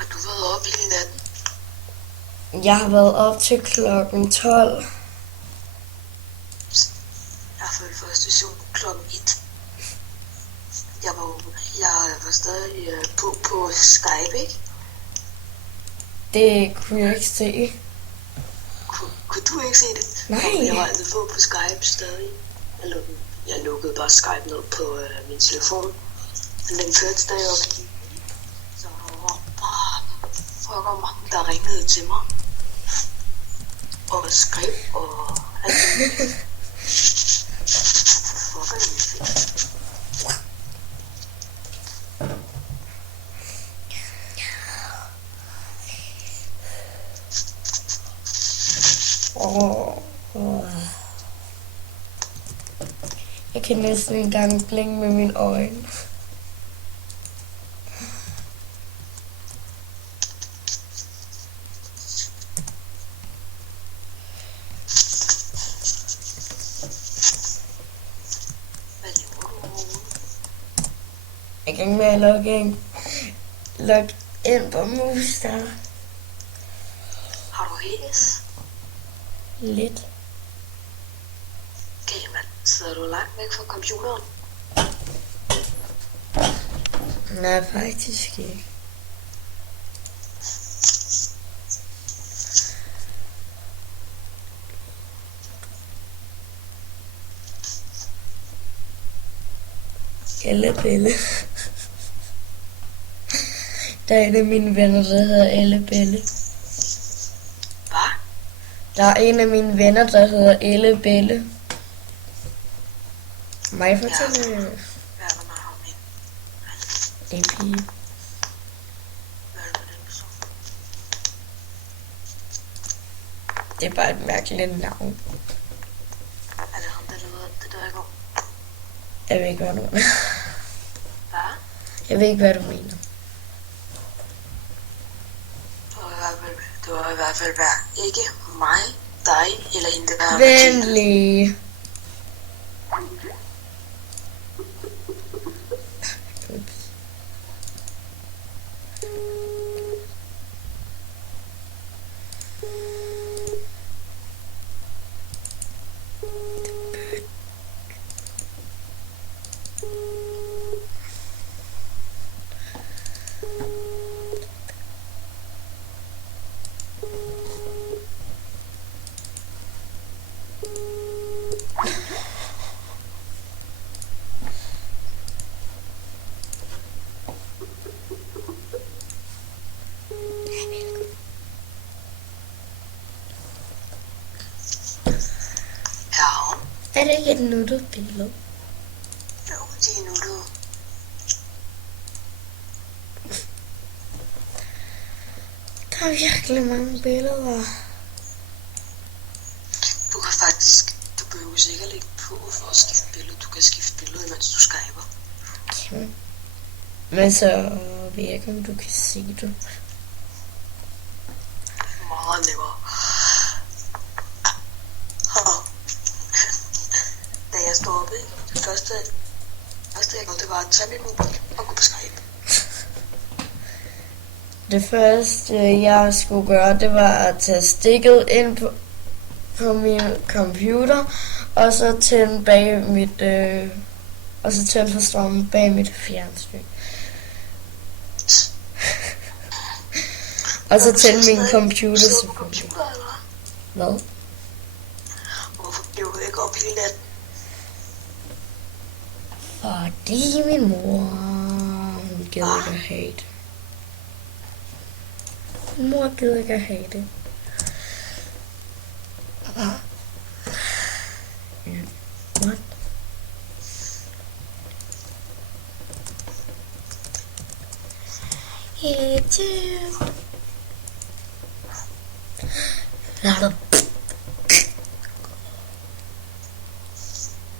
Har du været oppe hele natten? Jeg har været op til klokken 12. Jeg har fået første station klokken 1. Jeg var stadig på Skype, ikke? Det kunne jeg ikke se. Kunne du ikke se det? Nej. Jeg var altid på Skype stadig. Jeg lukkede bare Skype ned på min telefon. Men den kørte stadig op. Så der var bare fucker mange, der ringede til mig. Og skrev og alt muligt. Fucker det fedt. Jeg kan næsten ikke engang blinke med mine øjne. Hvad laver du overhovedet? Jeg kan ikke med at logge ind på Movistar. Har du hæs? Lidt. Okay, mand. Sidder du langt væk fra computeren? Nej, faktisk ikke. Ellebelle. Der er en af mine venner, der hedder Ellebelle. Hvad? Der er en af mine venner, der hedder Ellebelle. Mig fortæller Hvad er der med ham ind? en pige. Hvad er det med den person? Det er bare et mærkeligt navn. Er det ham, der lavede det der i går? Jeg ved ikke, hvad du mener. Hvad? Jeg ved ikke, hvad du mener. Det var i hvert fald ikke mig, dig eller hende, der var Venlig. Ja, Er det ikke et nuttet billede? jo, de er nuttede. Der er virkelig mange billeder. Du behøver sikkert ikke på for at skifte billede. Du kan skifte billede, mens du skyper. Okay. Men så ved jeg ikke, om du kan se det. Meget nemmere. Da jeg stod oppe, det første jeg gjorde, det var at tage min mobil og gå på Skype. Det første, jeg skulle gøre, det var at tage stikket ind på min computer, og så tænde bag mit, og så tænde for strømmen bag mit fjernsyn. Og så tænde min computer Sidder på selvfølgelig. computer, eller Hvad? hvorfor blev du ikke op hele natten? Fordi min mor, hun gider ikke at have det. Min mor gider ikke at have det. What?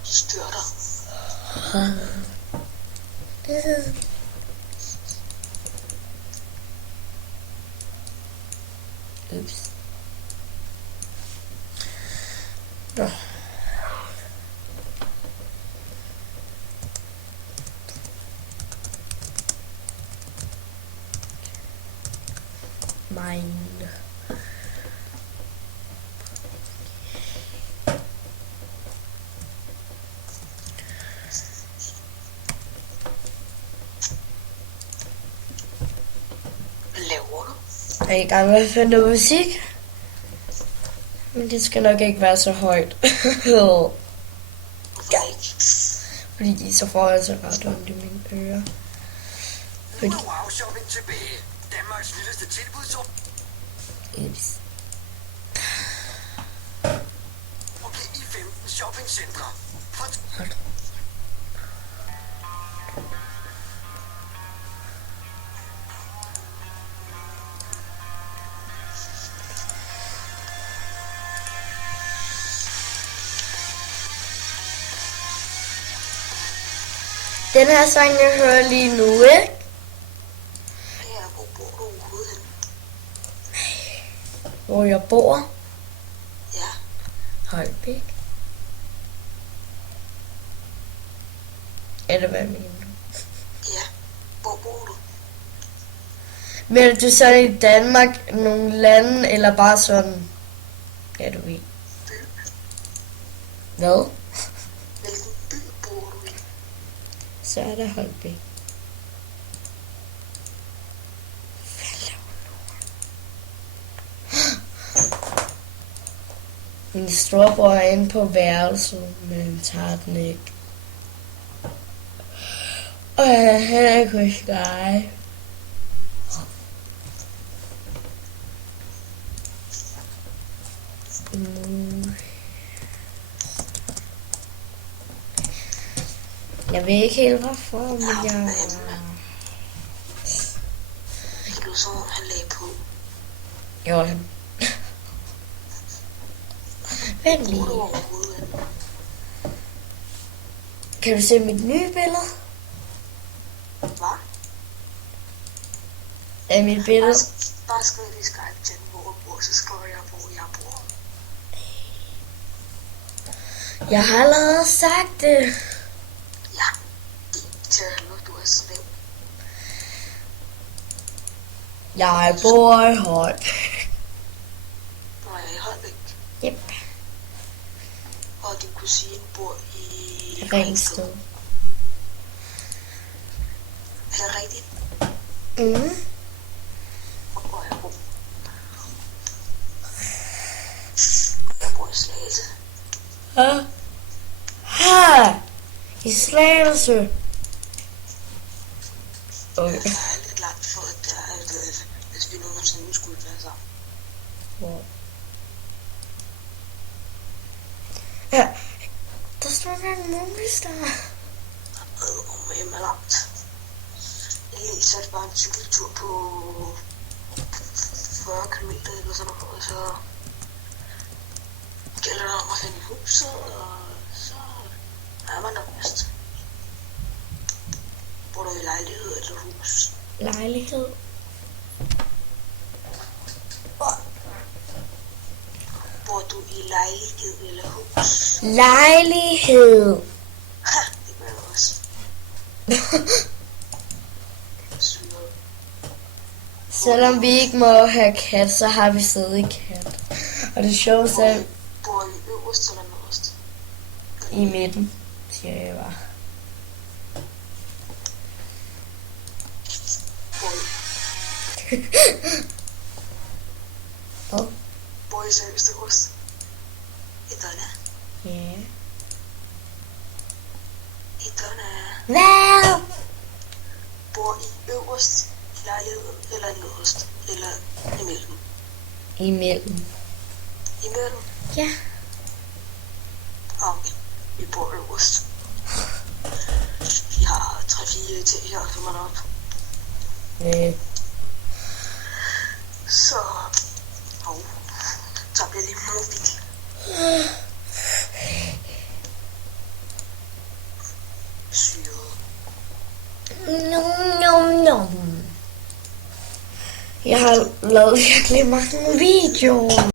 Styrter. Oops. Nå. mine. Hvad laver du? Jeg er i gang med at finde noget musik. Men det skal nok ikke være så højt. Hvorfor ikke? Fordi så får jeg så ret ondt i mine ører. Nu er Wow Shopping tilbage. Danmarks vildeste tilbud. Ups. Okay, i 15 shoppingcentre. Hold. Den her sang, jeg hører lige nu, ikke? Ja, hvor bor du overhovedet henne? Hvor jeg bor. Ja, Holbæk. Eller hvad mener du? ja. Hvor bor du? Men du så i Danmark, nogle lande, eller bare sådan? Ja, du ved. By. Hvad? Hvilken by bor du i? Så er der Holbæk. Min storebror er inde på værelset, men han tager den ikke. Og jeg er heller ikke hos dig. Jeg ved ikke helt hvorfor, men jeg... Det lød som om han lagde på. Gjorde han. Vent Bor du lige. overhovedet henne? Kan du se mit nye billede? Hvad? Af mit billede? Bare skriv i Skype-chatten, hvor du bor, så skriver jeg, hvor jeg bor. Jeg har allerede sagt det. Ja, det er til helvede, du er så lav. Jeg bor i Holbæk. Nu er jeg i Holbæk, Yep. og din kusine bor i Ringsted. Er det rigtigt? Mm. Hvor jeg bor? Jeg bor i Slagelse. Ha! I Slagelse. Okay. Det er lidt langt for, at der er, hvis vi nogensinde skulle være sammen. Hvor? Ja. Der står der en Movistar. Med mig langt. Egentlig så er det bare en cykeltur på 40 km eller sådan noget, og så gælder det om at finde huset, og så er man der bedst. Bor du i lejlighed eller hus? Lejlighed. Bor du i lejlighed eller hus? Lejlighed. Ha, det gør jeg også. Syret. Selvom vi ikke må have kat, så har vi stadig kat. Og det sjoveste er Bor I øverst eller nederst? i midten, siger jeg bare. Bor I, Åh, bor I seriøst øverst? I Donna. ja. I Donna. Hvad? Bor I øverst i lejligheden eller nederst? Eller imellem? Imellem. Imellem? Ja. Okay, vi bor øverst. Vi har 3-4 etager, og så man op. Så... så bliver lige mobil. Syret. Jeg har lavet virkelig mange videoer.